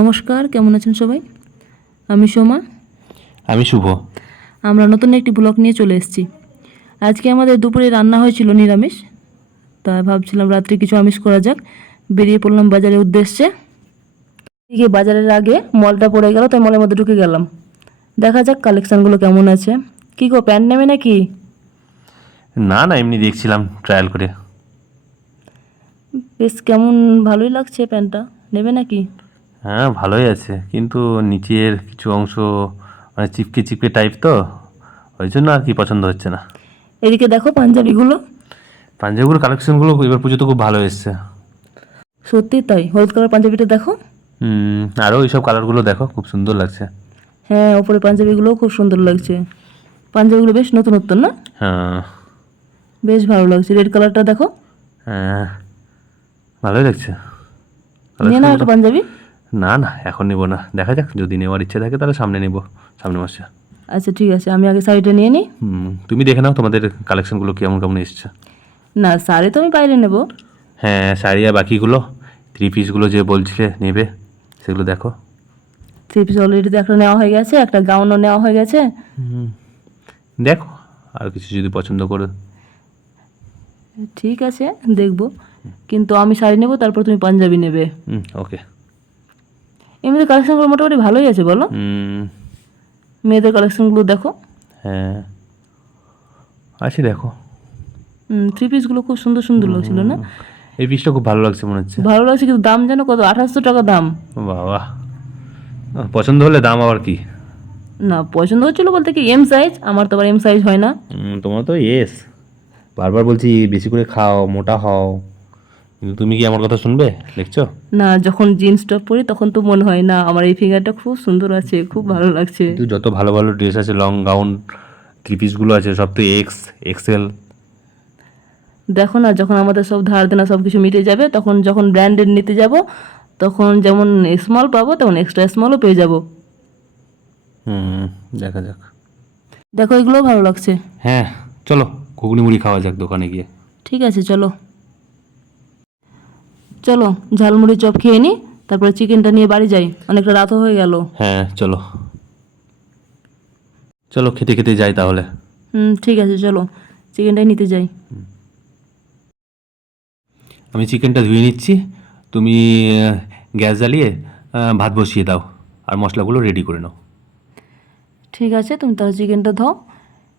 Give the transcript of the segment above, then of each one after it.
নমস্কার, কেমন আছেন সবাই? আমি সোমা। আমি শুভ। আমরা নতুন একটি ব্লগ নিয়ে চলে এসেছি। আজকে আমাদের দুপুরে রান্না হয়েছিল নিরামিষ, তাই ভাবছিলাম রাত্রে কিছু আমিষ করা যাক। বেরিয়ে পড়লাম বাজারের উদ্দেশ্যে। এদিকে বাজারের আগে মলটা পড়ে গেল, তাই মলের মধ্যে ঢুকে গেলাম। দেখা যাক কালেকশানগুলো কেমন আছে। কী গো, প্যান্ট নেবে নাকি? না না, এমনি দেখছিলাম ট্রায়াল করে। বেশ কেমন, ভালোই লাগছে প্যান্টটা, নেবে নাকি? হ্যাঁ, ভালোই আছে, কিন্তু নিচের কিছু অংশ মানে চিপকে চিপকে টাইপ, তো ওই জন্য আর কি পছন্দ হচ্ছে না। এদিকে দেখো পাঞ্জাবিগুলো। পাঞ্জাবিগুলোর কালেকশনগুলো এবার পুজোতে খুব ভালো এসছে। সত্যি তাই, হলুদ কালার পাঞ্জাবিটা দেখো। আরও এইসব কালারগুলো দেখো, খুব সুন্দর লাগছে। হ্যাঁ, ওপরে পাঞ্জাবিগুলোও খুব সুন্দর লাগছে। পাঞ্জাবিগুলো বেশ নতুন নতুন না? হ্যাঁ বেশ ভালো লাগছে। রেড কালারটা দেখো। হ্যাঁ, ভালোই লাগছে নিয়ে নাও একটা কালেকশনগুলো। পাঞ্জাবি। না না, এখন নেবো না, দেখা যাক, যদি নেওয়ার ইচ্ছে থাকে তাহলে সামনে নেবো, সামনে মাসে। আচ্ছা ঠিক আছে, আমি আগে শাড়িটা নিয়ে নিই। তুমি দেখে নাও তোমাদের কালেকশনগুলো কেমন কেমন এসছে। না, শাড়ি তো আমি বাইরে নেব। হ্যাঁ, শাড়ি আর বাকিগুলো থ্রি পিসগুলো যে বলছিলে নেবে, সেগুলো দেখো। থ্রি পিস অলরেডি তো একটা নেওয়া হয়ে গেছে, একটা গাউনও নেওয়া হয়ে গেছে। দেখো আর কিছু যদি পছন্দ করো। ঠিক আছে, দেখব। কিন্তু আমি শাড়ি নেব, তারপর তুমি পাঞ্জাবি নেবে। ওকে। এমনিতে কালেকশনগুলো মোটামুটি ভালোই আছে, বলো। মেয়েদের কালেকশনগুলো দেখো। হ্যাঁ, আছি, দেখো। থ্রি পিসগুলো খুব সুন্দর সুন্দর লাগছিল না? এই পিসটা খুব ভালো লাগছে মনে হচ্ছে। ভালো লাগছে, কিন্তু দাম যেন কত, 2800 টাকা দাম। বাবা, পছন্দ হলে দাম আবার কি। না, পছন্দ হচ্ছিলো বলতে কি, এম সাইজ, আমার তো আবার এম সাইজ হয় না। তোমার তো ইয়েস, বারবার বলছি বেশি করে খাও, মোটা হও, কিন্তু তুমি কি আমার কথা শুনবে? দেখছো না, যখন জিন্স টপ পরি তখন তো মনে হয় না আমার এই ফিগারটা খুব সুন্দর আছে, খুব ভালো লাগছে। কিন্তু যত ভালো ভালো ড্রেস আছে, লং গাউন থ্রি পিসগুলো আছে, সব তো এক্সেল। দেখো না, যখন আমাদের সব ধার দেনা সব কিছু মিটে যাবে, তখন যখন ব্র্যান্ডেড নিতে যাব, তখন যেমন স্মল পাবো তেমন এক্সট্রা স্মলও পেয়ে যাব। দেখা যাক। দেখো, এগুলোও ভালো লাগছে। হ্যাঁ, চলো ঘুগনি মুড়ি খাওয়া যাক দোকানে গিয়ে। ঠিক আছে, চলো চলো, ঝালমুড়ি চপ খেয়ে নিই, তারপরে চিকেনটা নিয়ে বাড়ি যাই, অনেকটা রাতও হয়ে গেল। হ্যাঁ, চলো চলো, খেতে খেতে যাই তাহলে। ঠিক আছে, চলো চিকেনটাই নিতে যাই। আমি চিকেনটা ধুয়ে নিচ্ছি, তুমি গ্যাস জ্বালিয়ে ভাত বসিয়ে দাও, আর মশলাগুলো রেডি করে নাও। ঠিক আছে, তুমি তাহলে চিকেনটা দাও,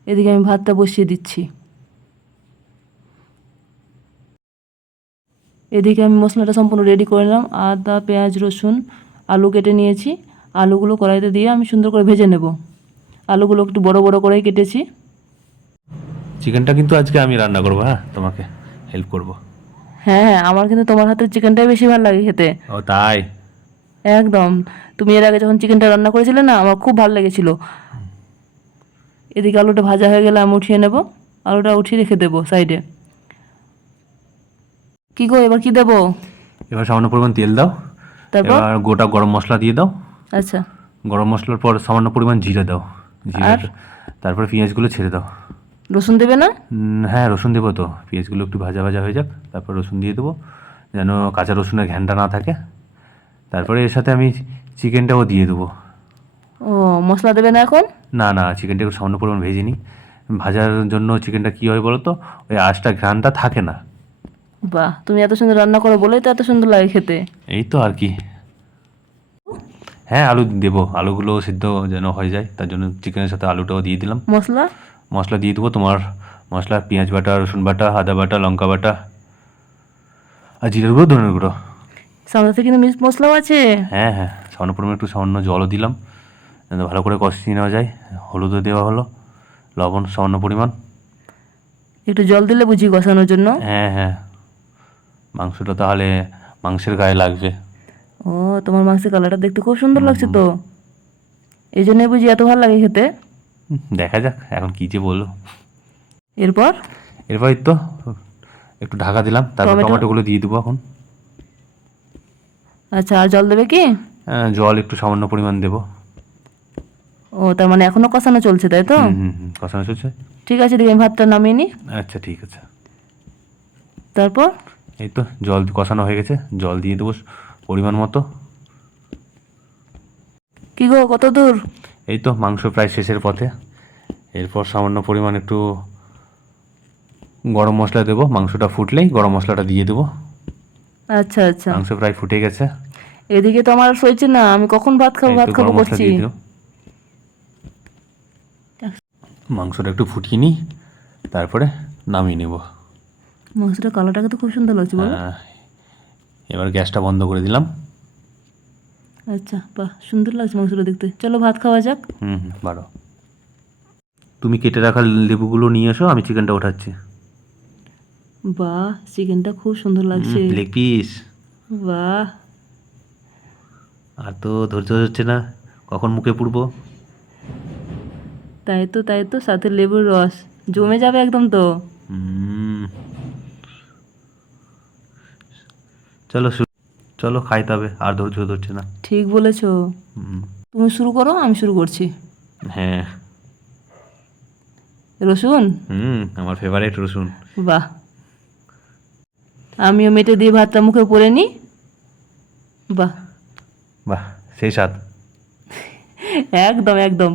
এদিকে আমি ভাতটা বসিয়ে দিচ্ছি। এদিকে আমি মশলাটা সম্পূর্ণ রেডি করে নিলাম। আদা, পেঁয়াজ, রসুন, আলু কেটে নিয়েছি। আলুগুলো কড়াইতে দিয়ে আমি সুন্দর করে ভেজে নেব। আলুগুলো একটু বড় বড় করেই কেটেছি। চিকেনটা কিন্তু আজকে আমি রান্না করবো, হ্যাঁ, তোমাকে হেল্প করব। হ্যাঁ হ্যাঁ, আমার কিন্তু তোমার হাতের চিকেনটাই বেশি ভালো লাগে খেতে। ও তাই? একদম। তুমি এর আগে যখন চিকেনটা রান্না করেছিলে না, আমার খুব ভালো লেগেছিল। এদিকে আলুটা ভাজা হয়ে গেলে আমি উঠিয়ে নেব। আলুটা উঠিয়ে রেখে দেবো সাইডে। কী গো, এবার কি দেবো? এবার সামান্য পরিমাণ তেল দাও, তারপর? এবার গোটা গরম মশলা দিয়ে দাও। আচ্ছা। গরম মশলার পর সামান্য পরিমাণ জিরে দাও, জিরে, আর? তারপরে পেঁয়াজগুলো ছেড়ে দাও। রসুন দেবে না? হ্যাঁ, রসুন দেবো তো, পেঁয়াজগুলো একটু ভাজা ভাজা হয়ে যাক, তারপর রসুন দিয়ে দেবো, যেন কাঁচা রসুনের ঘ্যানটা না থাকে। তারপরে এর সাথে আমি চিকেনটাও দিয়ে দেবো। ও, মশলা দেবে না এখন? না না, চিকেনটা একটু সামান্য পরিমাণ ভেজে নিই। ভাজার জন্য চিকেনটা কী হয় বলো তো, ওই আঁশটা ঘ্রাণটা থাকে না। বাহ, তুমি এত সুন্দর রান্না করো বলেই তো এত সুন্দর লাগে খেতে। এই তো আর কি। হ্যাঁ, আলু দেবো, আলুগুলো সিদ্ধ যেন হয়ে যায়, তার জন্য চিকেনের সাথে আলুটাও দিয়ে দিলাম। মশলা? মশলা দিয়ে দেবো, তোমার মশলা পেঁয়াজ বাটা, রসুন বাটা, আদা বাটা, লঙ্কা বাটা, আর জিরের গুঁড়ো, ধনের গুঁড়ো। সামনে কিন্তু মিক্স মশলাও আছে। হ্যাঁ হ্যাঁ, সামান্য পরিমাণ একটু সামান্য জলও দিলাম, যেন ভালো করে কষিয়ে নেওয়া যায়। হলুদও দেওয়া হলো, লবণ সামান্য পরিমাণ। একটু জল দিলে বুঝি কষানোর জন্য? হ্যাঁ হ্যাঁ, মাংসটা তাহলে মাংসের গায়ে লাগবে। ও, তোমার মাংসের কালারটা দেখতে খুব সুন্দর লাগছে তো, এই জন্যই বুঝি এত ভালো লাগে খেতে। দেখা যাক এখন কী যে বলো। এরপর? এরপর তো একটু ঢাকা দিলাম, তারপর টমেটো? টমেটোগুলো দিয়ে দেবো এখন। আচ্ছা, আর জল দেবে কি? জল একটু সামান্য পরিমাণ দেবো। ও, তার মানে এখনো কষানো চলছে, তাই তো? কষানো চলছে। ঠিক আছে, দেখি আমি ভাতটা নামিয়ে নিই। আচ্ছা ঠিক আছে। তারপর? এই তো জল কষানো হয়ে গেছে, জল দিয়ে দেবো পরিমাণ মতো। কি গো, কত দূর? এই তো মাংস প্রায় শেষের পথে। এরপর সামান্য পরিমাণ একটু গরম মশলা দেবো, মাংসটা ফুটলেই গরম মশলাটা দিয়ে দেবো। আচ্ছা আচ্ছা। মাংস প্রায় ফুটে গেছে। এদিকে তো আমার আর সইছে না, আমি কখন ভাত খাবো এই ভাত তো খাবো গরম মশলা করছি। দিয়ে দিও। মাংসটা একটু ফুটিয়ে নিই, তারপরে নামিয়ে নেব। মাংসটা কালারটাকে তো খুব সুন্দর লাগছে বলো। এবার গ্যাসটা বন্ধ করে দিলাম। আচ্ছা, বাহ, সুন্দর লাগছে মাংসটা দেখতে। চলো ভাত খাওয়া যাক। বারো। তুমি কেটে রাখা লেবুগুলো নিয়ে এসো, আমি চিকেনটা ওঠাচ্ছি। বাহ, চিকেনটা খুব সুন্দর লাগছে। Leg piece. বাহ। আর তো ধৈর্য হচ্ছে না, কখন মুখে পুড়বো। তাই তো তাই তো, সাথে লেবুর রস জমে যাবে একদম তো। চলো চলো খাই তবে, আর ধৈর্য ধরছে না। ঠিক বলেছো। তুমি শুরু করো, আমি শুরু করছি। হ্যাঁ। রসুন। আমার ফেভারিট রসুন। বাহ। আমিও মেটে দিয়ে ভাতটা মুখে পরে নিই। বাহ। বাহ, সেই স্বাদ। একদম একদম।